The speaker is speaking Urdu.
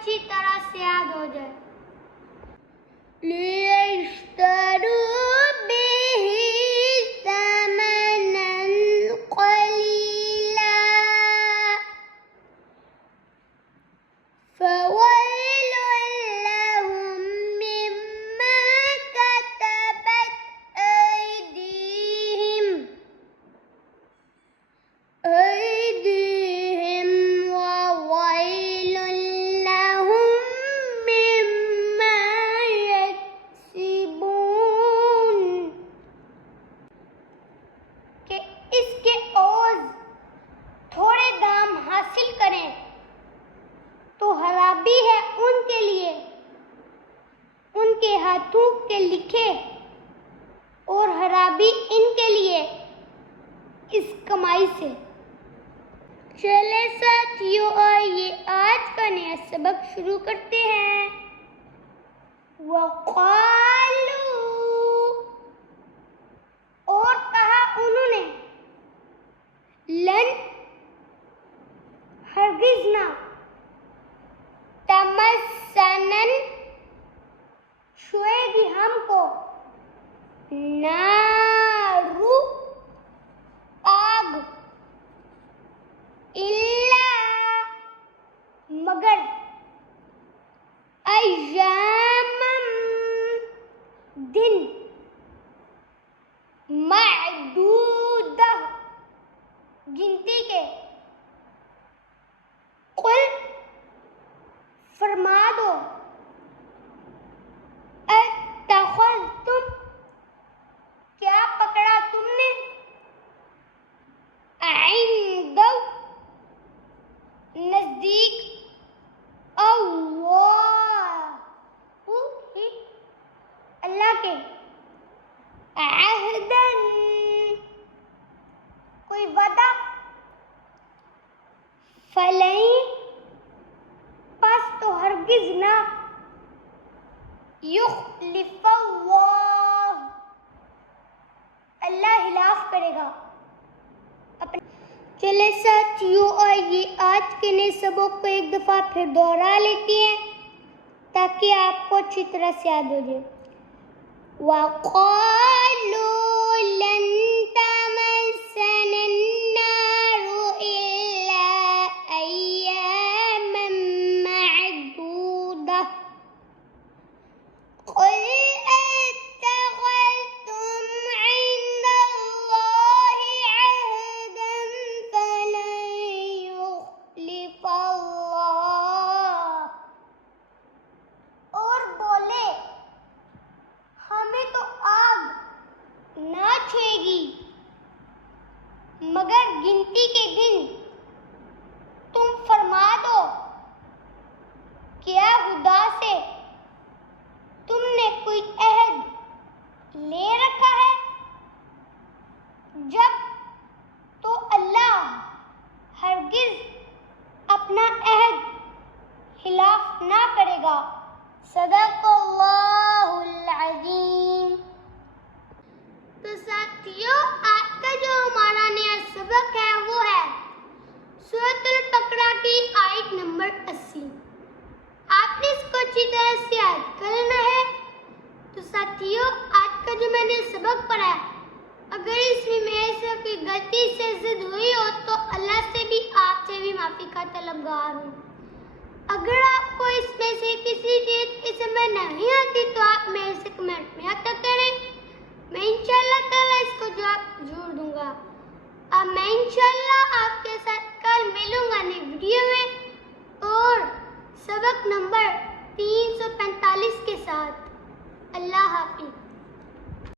اچھی طرح سے یاد ہو جائے. لِيَشْتَرُوا بِهِ ثَمَنًا قَلِيلًا فَوَيْلٌ لَّهُم مِّمَّا كَتَبَتْ أَيْدِيهِمْ وَوَيْلٌ لَّهُم مِّمَّا يَكْسِبُونَ. کہ اس کے عوض تھوڑے دام حاصل کریں تو خرابی ہے ان کے لیے ان کے ہاتھوں کے لکھے، اور خرابی ان کے لیے اس کمائی سے. چلے ساتھیوں، آئیے آج کا نیا سبق شروع کرتے ہیں. وَقَالُوا، اور کہا انہوں نے، لن، ہرگز نہ، تمسنن، چھوئے گی ہم کو، نارو، آگ، الا، مگر، ایامم، دن، معدودہ، گنتی کے. قل، فرما دو، اتخذتم، کیا پکڑا تم نے، عند، نزدیک، اللہ کے، عہدن، کوئی وعدہ، فلن، پس تو ہرگز نہ، یخلف اللہ، اللہ خلاف کرے گا. چلے ساتھیوں، آئیے آج کے نئے سبق کو ایک دفعہ پھر دوہرا لیتے ہیں تاکہ آپ کو اچھی طرح سے یاد ہو جائے. وَقَالُوا لَن تَمَسَّنَا النَّارُ إِلَّا أَيَّامًا مَّعْدُودَةً قُلْ اتَّخَذْتُمْ عِندَ اللَّهِ عَهْدًا فَلَن يُخْلِفَ اللَّهُ. اور بولے، ہمیں تو آگ نہ چھوئے گی مگر گنتی کے دن. تم فرما دو، کیا خدا سے تم نے کوئی عہد لے رکھا ہے؟ جب تو اللہ ہرگز اپنا عہد خلاف نہ کرے گا. صدق اللہ العظیم. تو ساتھیوں، آج کا جو ہمارا نیا سبق ہے وہ ہے سورۃ البقرہ کی آیت نمبر 80. آپ نے اس کو اچھی طرح سے یاد کرنا ہے. تو ساتھیوں، آج کا جو میں نے سبق پڑھا ہے، اگر اس میں میرے سے کوئی غلطی سے زد ہوئی ہو تو اللہ سے بھی آپ سے بھی معافی کا طلبگار ہوں. اگر آپ کو اس میں سے کسی چیز کی سمجھ نہیں آتی تو آپ میرے سے کمنٹ میں عطا کریں. میں انشاءاللہ تعالیٰ اس کو جواب ضرور دوں گا. اب میں انشاءاللہ آپ کے ساتھ کل ملوں گا نئی ویڈیو میں، اور سبق نمبر 345